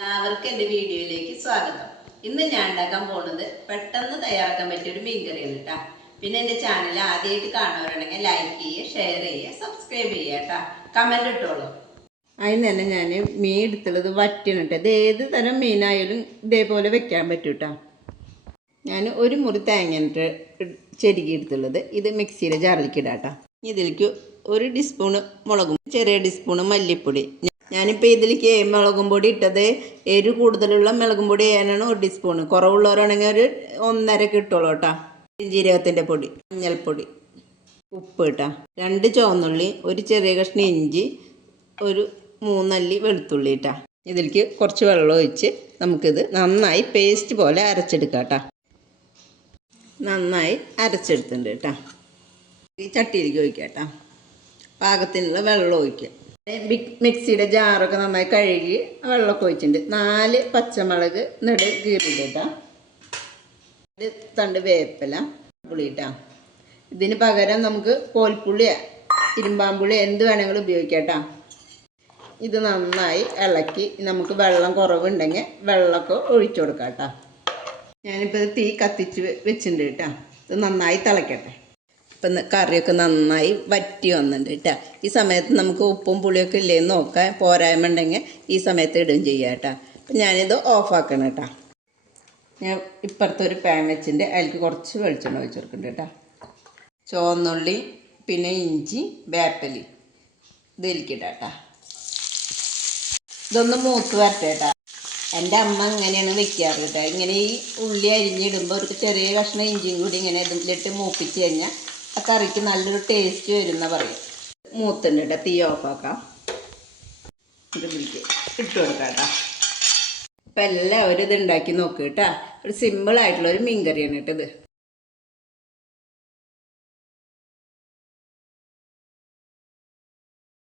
എല്ലാവർക്കും എൻ്റെ വീഡിയോയിലേക്ക് സ്വാഗതം. ഇന്ന് ഞാൻ ഉണ്ടാക്കാൻ പോകുന്നത് പെട്ടെന്ന് തയ്യാറാക്കാൻ പറ്റിയൊരു മീൻകറിയാണ് കേട്ടോ. പിന്നെ എൻ്റെ ചാനൽ ആദ്യമായിട്ട് കാണുന്നവരുണ്ടെങ്കിൽ ലൈക്ക് ചെയ്യുക, ഷെയർ ചെയ്യുക, സബ്സ്ക്രൈബ് ചെയ്യുക കേട്ടോ. കമൻറ്റ് ഇട്ടോളൂ. അതിന് തന്നെ ഞാൻ മീൻ എടുത്തുള്ളത് വറ്റണം കേട്ടോ. ഇത് ഏത് തരം മീനായാലും ഇതേപോലെ വെക്കാൻ പറ്റും കേട്ടോ. ഞാൻ ഒരു മുറി തേങ്ങ ചെരുകി എടുത്തുള്ളത് ഇത് മിക്സിയുടെ ജാറിലേക്ക് ഇടാം കേട്ടോ. ഇതിലേക്ക് ഒരു ടീസ്പൂണ് മുളകും ചെറിയ ടീസ്പൂണ് മല്ലിപ്പൊടി. ഞാനിപ്പോൾ ഇതിലേക്ക് മുളകും പൊടി ഇട്ടത് എരിവ് കൂടുതലുള്ള മുളകും പൊടി ചെയ്യാനാണ് ഒരു ടീസ്പൂണ്. കുറവുള്ളവരാണെങ്കിൽ ഒരു 1.5 ഇട്ടോളൂ കേട്ടോ. ജീരകത്തിൻ്റെ പൊടി, മഞ്ഞൾപ്പൊടി, ഉപ്പ് ഇട്ടാ, 2 ചുവന്നുള്ളി, ഒരു ചെറിയ കഷ്ണം ഇഞ്ചി, ഒരു 3 അല്ലി വെളുത്തുള്ളി ഇട്ടാ. ഇതിലേക്ക് കുറച്ച് വെള്ളം ഒഴിച്ച് നമുക്കിത് നന്നായി പേസ്റ്റ് പോലെ അരച്ചെടുക്കാം കേട്ടോ. നന്നായി അരച്ചെടുത്തിട്ടുണ്ട് കേട്ടോ. ഈ ചട്ടിയിലേക്ക് ഒഴിക്കാം കേട്ടോ. പാകത്തിനുള്ള വെള്ളം ഒഴിക്കുക. മിക്സിയുടെ ജാറൊക്കെ നന്നായി കഴുകി വെള്ളമൊക്കെ ഒഴിച്ചിട്ടുണ്ട്. 4 പച്ചമുളക് കീറിയിട്ടാ, ഒരു തണ്ട് വേപ്പില, പുളി ഇട്ടാ. ഇതിന് പകരം നമുക്ക് കോൽപ്പുളി, ഇരുമ്പാമ്പുളി എന്ത് വേണമെങ്കിലും ഉപയോഗിക്കാം കേട്ടോ. ഇത് നന്നായി ഇളക്കി നമുക്ക് വെള്ളം കുറവുണ്ടെങ്കിൽ വെള്ളമൊക്കെ ഒഴിച്ചു കൊടുക്കാം കേട്ടോ. ഞാനിപ്പോൾ ഇത് തീ കത്തിച്ച് വെച്ചിട്ടുണ്ട് കേട്ടോ. ഇത് നന്നായി തിളക്കട്ടെ. ഇപ്പം കറിയൊക്കെ നന്നായി വറ്റി വന്നിട്ടുണ്ട് കേട്ടോ. ഈ സമയത്ത് നമുക്ക് ഉപ്പും പുളിയൊക്കെ ഇല്ലേന്ന് നോക്കാം. പോരായ്മ ഉണ്ടെങ്കിൽ ഈ സമയത്ത് ഇടുകയും ചെയ്യാം കേട്ടോ. അപ്പം ഞാനിത് ഓഫാക്കണം കേട്ടോ. ഞാൻ ഇപ്പുറത്തൊരു പാൻ വെച്ചിട്ടുണ്ട്. അതിലേക്ക് കുറച്ച് വെളിച്ചെണ്ണ ഒഴിച്ച് കൊടുക്കുന്നുണ്ട് കേട്ടോ. ചുവന്നുള്ളി, പിന്നെ ഇഞ്ചി, വേപ്പില ഇതിലേക്കിടാം കേട്ടോ. ഇതൊന്ന് മൂത്ത് വരട്ടെ കേട്ടോ. എൻ്റെ അമ്മ ഇങ്ങനെയാണ് വെക്കാറ് കേട്ടോ. ഇങ്ങനെ ഈ ഉള്ളി അരിഞ്ഞിടുമ്പോൾ ഒരു ചെറിയ കഷ്ണം ഇഞ്ചിയും കൂടി ഇങ്ങനെ ഇതിലിട്ട് മൂപ്പിച്ച് കഴിഞ്ഞാൽ ആ കറിക്ക് നല്ലൊരു ടേസ്റ്റ് വരുന്ന പറയും. മൂത്തുണ്ട് കേട്ടോ. തീ ഓഫാക്കാം. ഇത് വിളിക്ക് ഇട്ട് കൊടുക്കാം കേട്ടോ. അപ്പം എല്ലാവരും ഇത് ഉണ്ടാക്കി നോക്കുക കേട്ടോ. ഒരു സിമ്പിളായിട്ടുള്ളൊരു മീൻ കറിയാണ് കേട്ടോ ഇത്.